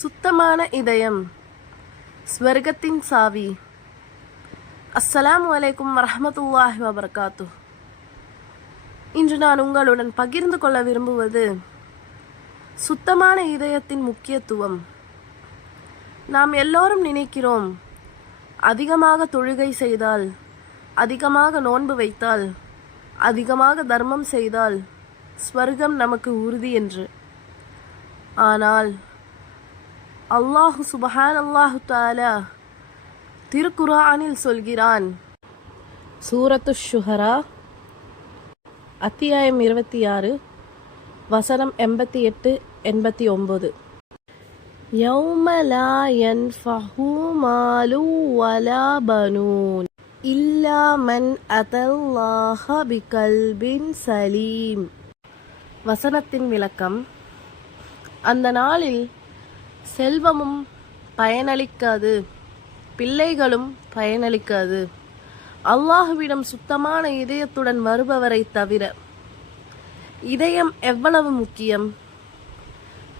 சுத்தமான இதயம் ஸ்வர்க்கத்தின் சாவி. அஸ்ஸலாமு அலைக்கும் வரஹ்மத்துல்லாஹி வபரகாத்துஹ். இன்று நான் உங்களுடன் பகிர்ந்து கொள்ள விரும்புவது சுத்தமான இதயத்தின் முக்கியத்துவம். நாம் எல்லோரும் நினைக்கிறோம், அதிகமாக தொழுகை செய்தால், அதிகமாக நோன்பு வைத்தால், அதிகமாக தர்மம் செய்தால் ஸ்வர்க்கம் நமக்கு உறுதி என்று. ஆனால் அல்லாஹு சுப்ஹானல்லாஹு தஆலா திருக்குர்ஆனில் சொல்கிறான், சூரத்து ஷுஹரா அத்தியாயம் 26 வசனம் 88-89. யௌம லா யன்ஃபஹு மாலு வலா பனூன் இல்லா மன் அதல்லாஹ பிகல்பின் சலீம். வசனத்தின் விளக்கம்: அந்த நாளில் செல்வமும் பயனளிக்காது, பிள்ளைகளும் பயனளிக்காது, அல்லாஹுவிடம் சுத்தமான இதயத்துடன் வருபவரை தவிர. இதயம் எவ்வளவு முக்கியம்!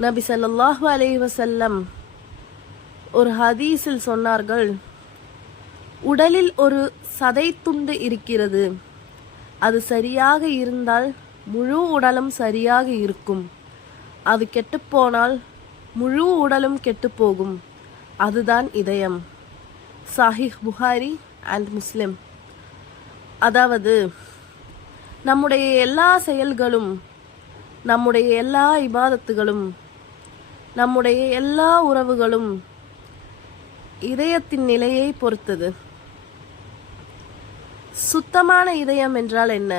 நபி ஸல்லல்லாஹு அலைஹி வஸல்லம் ஒரு ஹதீஸில் சொன்னார்கள், உடலில் ஒரு சதை துண்டு இருக்கிறது, அது சரியாக இருந்தால் முழு உடலும் சரியாக இருக்கும், அது கெட்டுப்போனால் முழு உடலும் கெட்டுப்போகும், அதுதான் இதயம். சஹீஹ் புகாரி அண்ட் முஸ்லிம். அதாவது, நம்முடைய எல்லா செயல்களும், நம்முடைய எல்லா இபாதத்துகளும், நம்முடைய எல்லா உறவுகளும் இதயத்தின் நிலையை பொறுத்தது. சுத்தமான இதயம் என்றால் என்ன?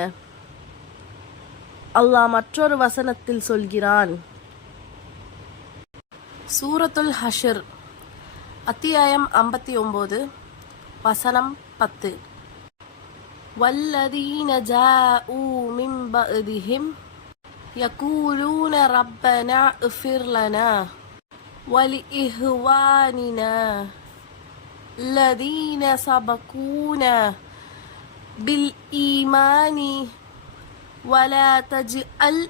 அல்லாஹ் மற்றொரு வசனத்தில் சொல்கிறான், சூரத்துல் ஹஷ்ர் அத்தியாயம் 59 வசனம் 10. வல்லதீன ஜாஊ மின் பஅதிஹிம் யகூலூன ரப்பனா இஃபிர் லனா வலிஇஹ்வானினா அல்லதீன சபகூனா பில் ஈமானி வலா தஜ்அல்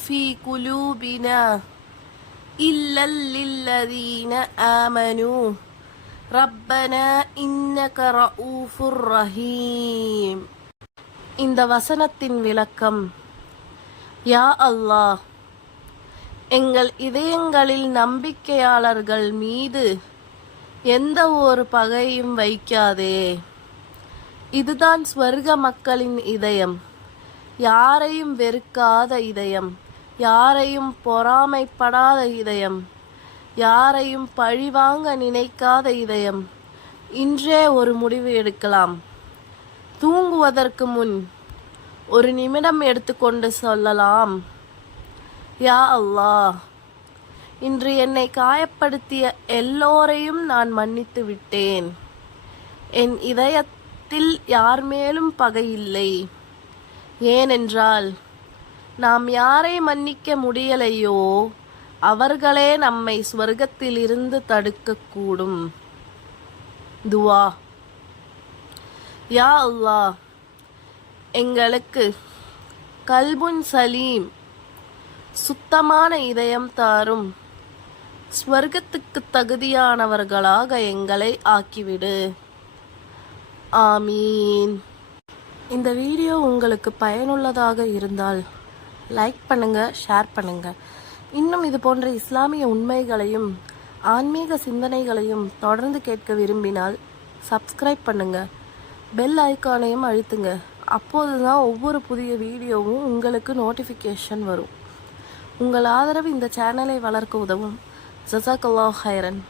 ஃபீ குலூபினா இல்லல் லில்லதீன ஆமனூ ரப்பனா இன்னக ரഊஃபுர் ரஹீம். இந்த வசனத்தின் விளக்கம்: யா அல்லாஹ், எங்கள் இதயங்களில் நம்பிக்கையாளர்கள் மீது எந்த ஒரு பகையும் வைக்காதே. இதுதான் ஸ்வர்க மக்களின் இதயம், யாரையும் வெறுக்காத இதயம், யாரையும் பொறாமைப்படாத இதயம், யாரையும் பழிவாங்க நினைக்காத இதயம். இன்றே ஒரு முடிவு எடுக்கலாம். தூங்குவதற்கு முன் ஒரு நிமிடம் எடுத்துக்கொண்டு சொல்லலாம், யா அல்லாஹ், இன்று என்னை காயப்படுத்திய எல்லோரையும் நான் மன்னித்து விட்டேன். என் இதயத்தில் யார் மேலும் பகையில்லை. ஏனென்றால் நாம் யாரை மன்னிக்க முடியலையோ அவர்களே நம்மை ஸ்வர்க்கத்திலிருந்து தடுக்கக்கூடும். துவா: யா அல்லாஹ், எங்களுக்கு கல்புன் சலீம், சுத்தமான இதயம் தாரும். ஸ்வர்க்கத்துக்கு தகுதியானவர்களாக எங்களை ஆக்கிவிடு. ஆமீன். இந்த வீடியோ உங்களுக்கு பயனுள்ளதாக இருந்தால் லைக் பண்ணுங்க, ஷேர் பண்ணுங்க. இன்னும் இது போன்ற இஸ்லாமிய உண்மைகளையும் ஆன்மீக சிந்தனைகளையும் தொடர்ந்து கேட்க விரும்பினால் சப்ஸ்கிரைப் பண்ணுங்க, பெல் ஐக்கானையும் அழுத்துங்க. அப்போதுதான் ஒவ்வொரு புதிய வீடியோவும் உங்களுக்கு நோட்டிஃபிகேஷன் வரும். உங்கள் ஆதரவு இந்த சேனலை வளர்க்க உதவும். ஜஸாக்கல்லாஹ் ஹைரன்.